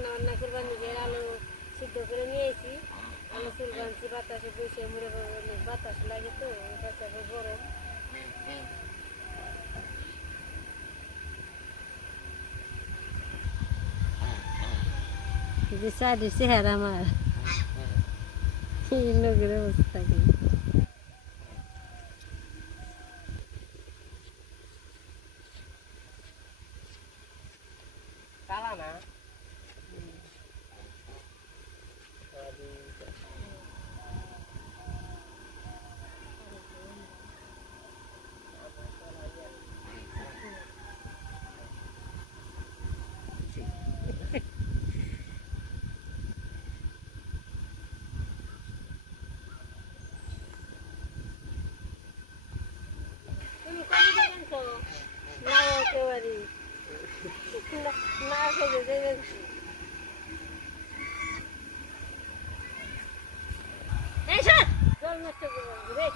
রান্না বান্না করবার নিজের আলু সিদ্ধ করে নিয়েছি। আলু চুল বানছি, বাতাসে বসে মুড়ে বাতাস লাগে তো বাতাসে গরম। যে সাইডের চেহারা আমার লোকের অবস্থা কি কালা না তুমি কবে দেখেছো না একেবারে না খেয়ে দেখেন জল নষ্ট করবো রে।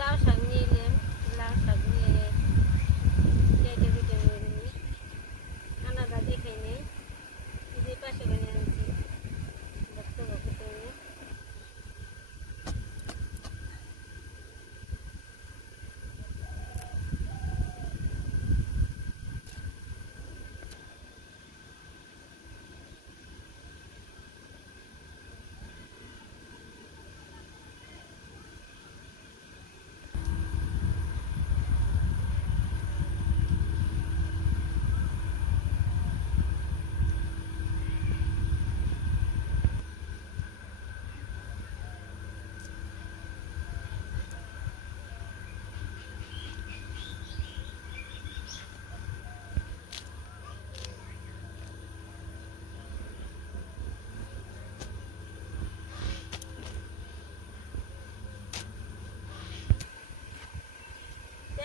লাউ শাক নিয়ে এলাম, লাউ শাক নিয়ে কেটে কেটে নিয়ে আনাদা দেখে নিই যে পাশে করে আনছি দেখতে হবে তো।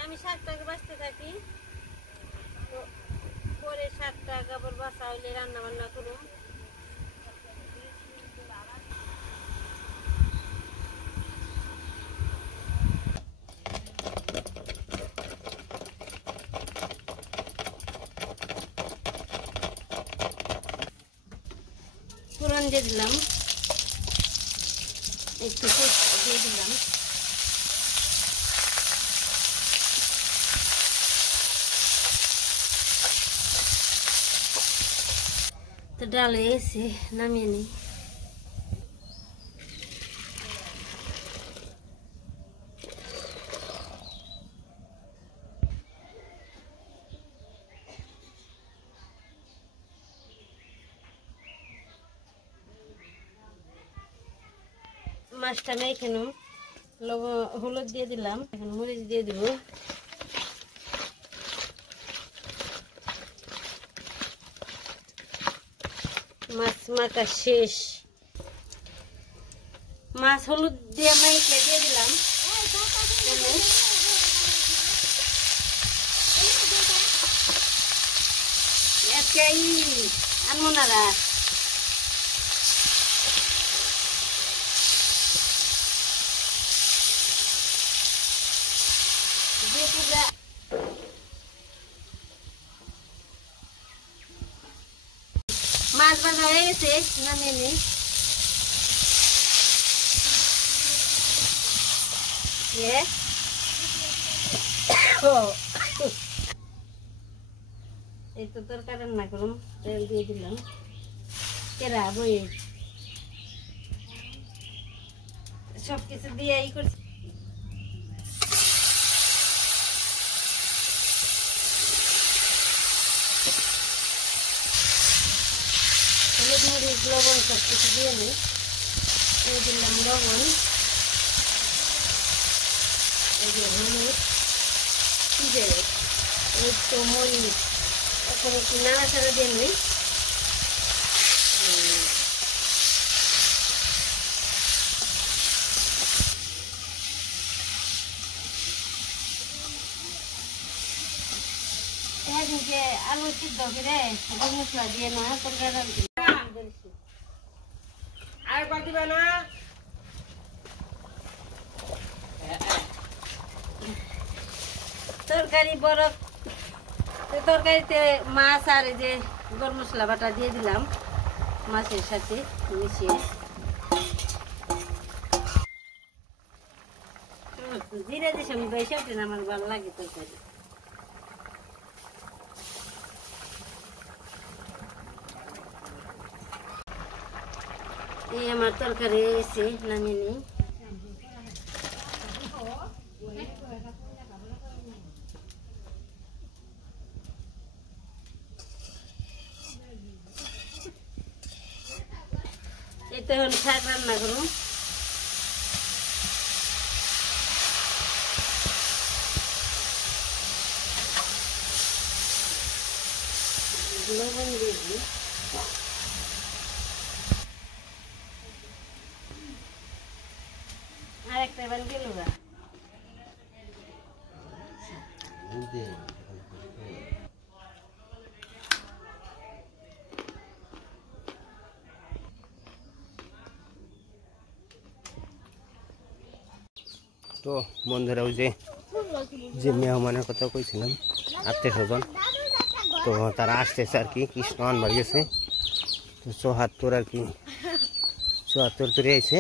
আমি শাকটাকে বাঁচতে থাকি, পরে শাকটা কাপড় বাছা হইলে রান্না বান্না করুন। ফোড়ন দিয়ে দিলাম, একটু দিয়ে দিলাম, তো ডাল এসে নামিয়ে নিই। মাছটা মেখে নিলাম, লবণ হলুদ দিয়ে দিলাম, এখন মরিচ দিয়ে দিব। মাছ মাখা শেষ, মাছ হলুদ দিয়ে মাইকে দিয়ে দিলাম। আনমনারা মাছ ভাজা হয়ে গেছে, নামিয়ে নিই। এই তো তরকারি রান্না করুন, তেল দিয়ে দিলাম, কেরা বই সব কিছু দিয়ে ই করছি। হলুদ মরিচ লবণ সব কিছু দিয়ে নিই, দিয়ে দিলাম লবণ, এই যে হলুদ, এই তো মরিচ, এখন একটু নাড়াচাড়া দিয়ে নিই। যে আলু সিদ্ধ করে গরম মশলা দিয়ে না তরকারি আর দিবা না, তরকারি বরফ, তরকারিতে মাছ আর এই যে গরম মশলা বাটা দিয়ে দিলাম মাছের সাথে মিশিয়ে। জিরা দিস আমি বেশি আমার ভালো লাগে তরকারি। এই আমার তরকারি এসে নামিয়ে নিই। এই তো এখন শাক রান্না করুন। লবণ দিয়ে দিই, আর একটা বার গেল গা। তো বন্ধুরা, ওই যে মেহমানের কথা কইছিলাম আত্মীয় স্বজন, তো তারা আসতেছে আর কি, কৃষ্ণ আনবার গেছে। তো ৭৪ আর কি ৭৪ তৈরি আইছে।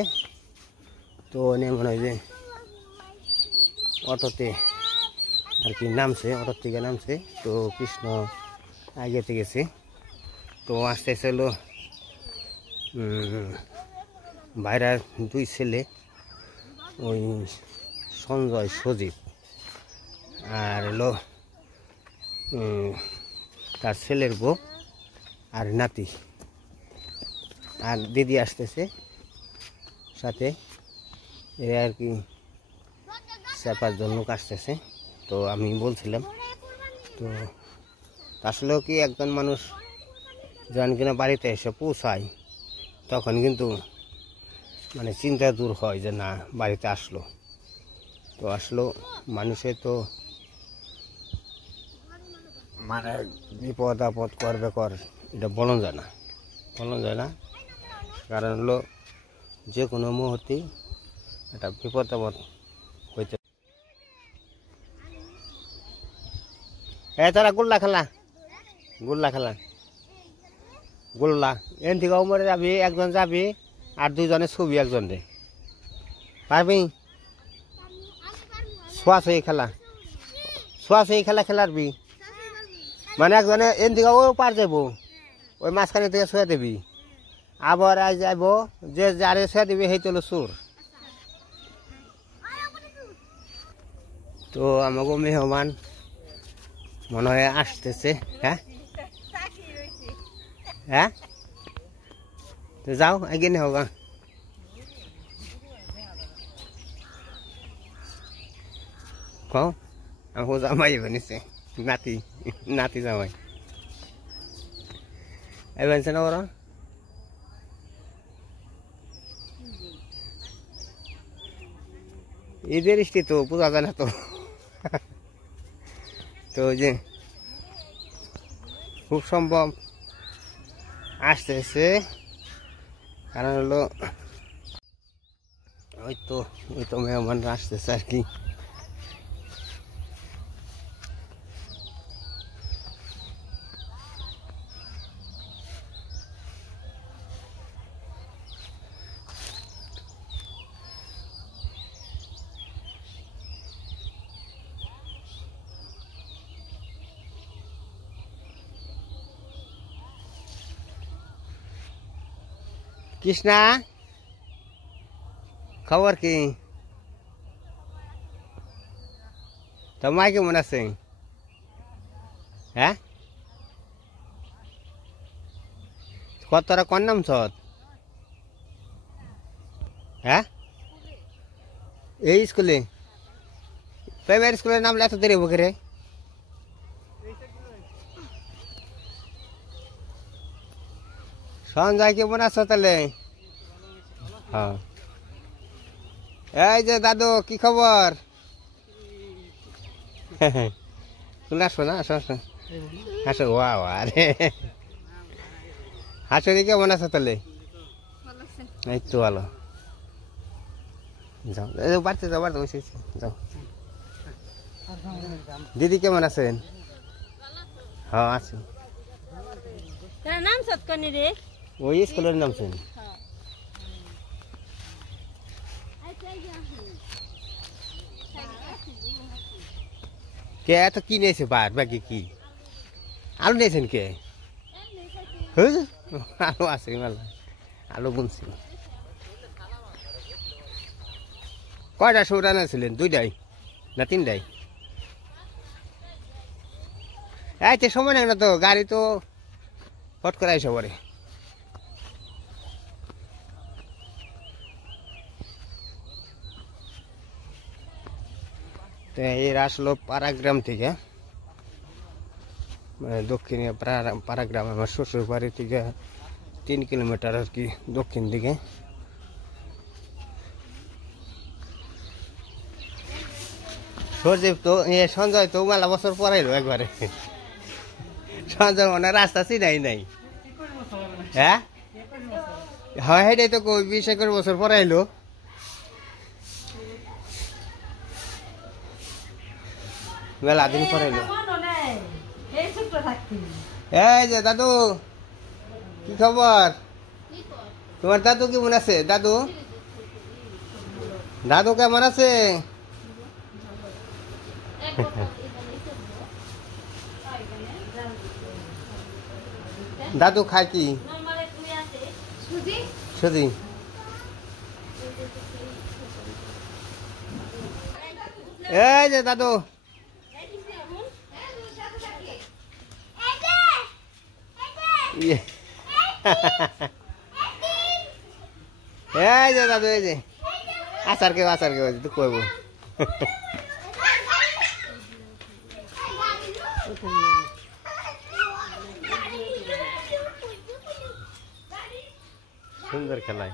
তো মনে হয় যে অটোতে আর কি নামছে, অটোর থেকে নামছে। তো কৃষ্ণ আগেতে গেছে। তো আসতেছে হলো বাইরের 2 ছেলে, ওই সঞ্জয় সজীব আর হলো তার ছেলের বউ আর নাতি, আর দিদি আসতেছে সাথে, এরা আর কি 4-5 জন লোক আসতেছে। তো আমি বলছিলাম, তো আসলেও কি একজন মানুষ যখন কিনা বাড়িতে এসে পৌঁছায় তখন কিন্তু মানে চিন্তা দূর হয় যে না বাড়িতে আসলো। তো আসলো মানুষে তো মানে বিপদ আপদ করবে কর, এটা বলা যায় না, কারণ হলো যে কোনো মুহূর্তে একটা বিপদ আপদ হইতে। তারা গোল্লা খেলা গোল্লা এন থেকে উমরে যাবি, একজন যাবি আর 2 জনের ছবি একজন রে পারবি। ছোঁয়াছুঁয়ি খেলা খেলারবি, মানে একজনে এন থেকে ও পার যাব, ওই মাঝখানে থেকে ছুঁয়ে দিবি, আবার আজ যাইব যে যারে ছুঁয়ে দিবি সেই তোলো চোর। তো আমাকে মেহমান মনে হয় আসতেছে। হ্যাঁ তো যাও এগিয়ে নে হোগা। কও আমাকে জামাই বানিয়েছে, নাতি জামাই এই বানছে না ওরা। ঈদের ইষ্টি তো বোঝা যায় না তো। তো যে খুব সম্ভব আসতেছে, কারণ হলো ওই তো মেহমানরা আসতেছে আর কি। কৃষ্ণা খবর কি তোর মা কেমন আছে হ্যাঁ কতটা কোন নাম সৎ হ্যাঁ এই স্কুলে প্রাইমারি স্কুলের নাম এত দেরি হবো রে সঞ্জয় কেমন আছো তাহলে হ্যাঁ এই যে দাদু কি খবর শুনে আসো না আসো আসো আসো ওয়া আরে হাসুরি কেমন আছো তাহলে এই তো ভালো যাও বাড়তে যাও বাড়তে বসে যাও দিদি কেমন আছেন হ্যাঁ আছি নাম সৎকনি রে ওই স্কুলের নাম শুন কে এত কি নিয়েছে বার বাকি কি আলু নিয়েছেন কে আলু আছে মেলা আলু বুনছি কয়টা সৌরা ছিলেন দুইটাই না তিনটাই এই তো সময় নেই না তো গাড়ি তো ফট করে আইসা পরে তো এরা আসলো পাড়াগ্রাম থেকে মানে দক্ষিণে পাড়াগ্রাম আমার শ্বশুর বাড়ি থেকে 3 কিলোমিটার আর কি দক্ষিণ দিকে সজীব তো সঞ্জয় তো মেলা বছর পড়াইলো একবারে সঞ্জয় মনে রাস্তা চিনাই নাই হ্যাঁ হ্যাঁ সেটাই তো 20-21 বছর পড়াইলো মেলা দিন পড়াইলো এই যে দাদু কি খবর তোমার দাদু কেমন আছে দাদু দাদু কেমন আছে দাদু খায় কি সুজি এই যে দাদু এই যে দাদু এই যে আচার কেউ তুই কইব সুন্দর খেলায়